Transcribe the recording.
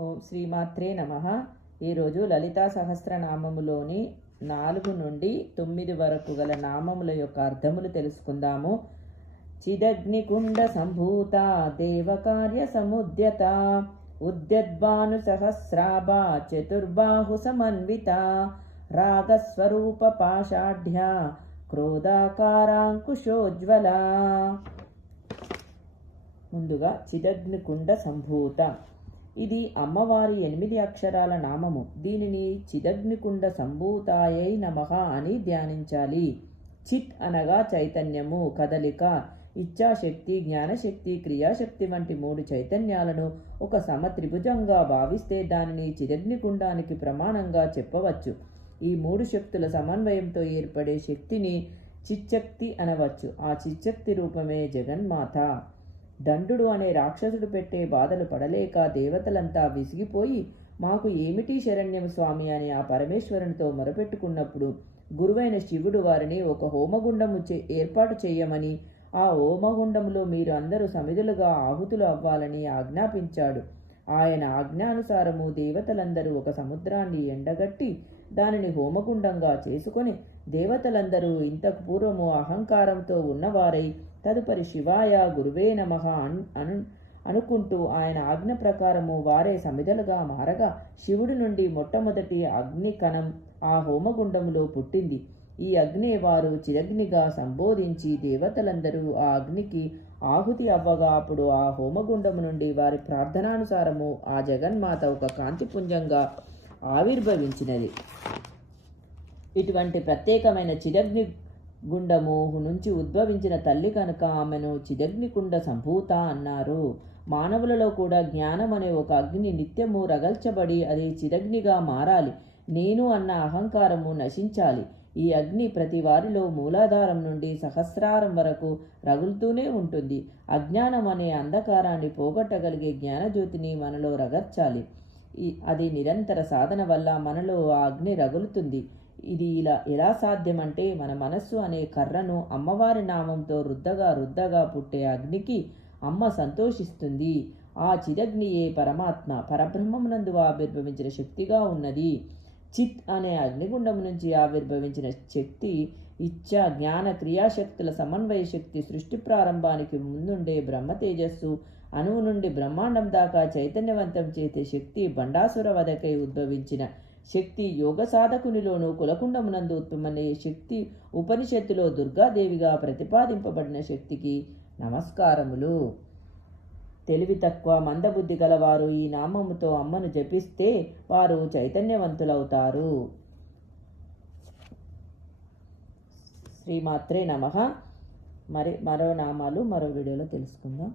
ఓం శ్రీమాత్రే నమ. ఈరోజు లలితా సహస్రనామములోని నాలుగు నుండి తొమ్మిది వరకు గల నామముల యొక్క అర్థములు తెలుసుకుందాము. చిదగ్నికుండ సంభూత దేవకార్య సముద్యత ఉద్యద్భాను సహస్రాభ చతుర్బాహు సమన్విత రాగస్వరూప పాషాఢ్య క్రోధాకారాంకుశోజ్వల. ముందుగా చిదగ్నికుండ సంభూత. ఇది అమ్మవారి ఎనిమిది అక్షరాల నామము. దీనిని చిదగ్నికుండ సంభూతాయై నమః అని ధ్యానించాలి. చిత్ అనగా చైతన్యము కదలిక ఇచ్ఛాశక్తి జ్ఞానశక్తి క్రియాశక్తి వంటి మూడు చైతన్యాలను ఒక సమత్రిభుజంగా భావిస్తే దానిని చిదగ్నికుండానికి ప్రమాణంగా చెప్పవచ్చు. ఈ మూడు శక్తుల సమన్వయంతో ఏర్పడే శక్తిని చిచ్చక్తి అనవచ్చు. ఆ చిచ్చక్తి రూపమే జగన్మాత. దండుడు అనే రాక్షసుడు పెట్టే బాధలు పడలేక దేవతలంతా విసిగిపోయి మాకు ఏమిటి శరణ్యం స్వామి అని ఆ పరమేశ్వరునితో మొరపెట్టుకున్నప్పుడు గురువైన శివుడు వారిని ఒక హోమగుండము చే ఏర్పాటు చేయమని ఆ హోమగుండంలో మీరు అందరూ సమిధులుగా ఆహుతులు అవ్వాలని ఆజ్ఞాపించాడు. ఆయన ఆజ్ఞానుసారము దేవతలందరూ ఒక సముద్రాన్ని ఎండగట్టి దానిని హోమగుండంగా చేసుకొని దేవతలందరూ ఇంతకు పూర్వము అహంకారంతో ఉన్నవారై తదుపరి శివాయ గురువే నమ అను అనుకుంటూ ఆయన ఆజ్ఞ ప్రకారము వారే సమిధలుగా మారగా శివుడి నుండి మొట్టమొదటి అగ్ని కణం ఆ హోమగుండములో పుట్టింది. ఈ అగ్ని వారు చిరగ్నిగా సంబోధించి దేవతలందరూ ఆ అగ్నికి ఆహుతి అవ్వగా అప్పుడు ఆ హోమగుండము నుండి వారి ప్రార్థనానుసారము ఆ జగన్మాత ఒక కాంతిపుంజంగా ఆవిర్భవించినది. ఇటువంటి ప్రత్యేకమైన చిరగ్ని గుండము నుంచి ఉద్భవించిన తల్లి కనుక ఆమెను చిదగ్నికుండ సంభూత అన్నారు. మానవులలో కూడా జ్ఞానం అనే ఒక అగ్ని నిత్యము రగల్చబడి అది చిరగ్నిగా మారాలి. నేను అన్న అహంకారము నశించాలి. ఈ అగ్ని ప్రతి వారిలో మూలాధారం నుండి సహస్రారం వరకు రగులుతూనే ఉంటుంది. అజ్ఞానం అనే అంధకారాన్ని పోగొట్టగలిగే జ్ఞానజ్యోతిని మనలో రగర్చాలి. అది నిరంతర సాధన వల్ల మనలో ఆ అగ్ని రగులుతుంది. ఇది ఇలా ఎలా సాధ్యమంటే మన మనస్సు అనే కర్రను అమ్మవారి నామంతో రుద్దగా రుద్దగా పుట్టే అగ్నికి అమ్మ సంతోషిస్తుంది. ఆ చిదగ్నియే పరమాత్మ పరబ్రహ్మమునందు ఆవిర్భవించిన శక్తిగా ఉన్నది. చిత్ అనే అగ్నిగుండం నుంచి ఆవిర్భవించిన శక్తి ఇచ్చా జ్ఞాన క్రియాశక్తుల సమన్వయ శక్తి సృష్టి ప్రారంభానికి ముందుండే బ్రహ్మ తేజస్సు అణువు నుండి బ్రహ్మాండం దాకా చైతన్యవంతం చేసే శక్తి బండాసుర వదకై ఉద్భవించిన శక్తి యోగ సాధకునిలోను కులకుండమునందు ఉత్తమనే శక్తి ఉపనిషత్తులో దుర్గాదేవిగా ప్రతిపాదింపబడిన శక్తికి నమస్కారములు. తెలివి తక్కువ మందబుద్ధి గలవారు ఈ నామముతో అమ్మను జపిస్తే వారు చైతన్యవంతులవుతారు. శ్రీమాత్రే నమ. మరి మరో నామాలు మరో వీడియోలో తెలుసుకుందాం.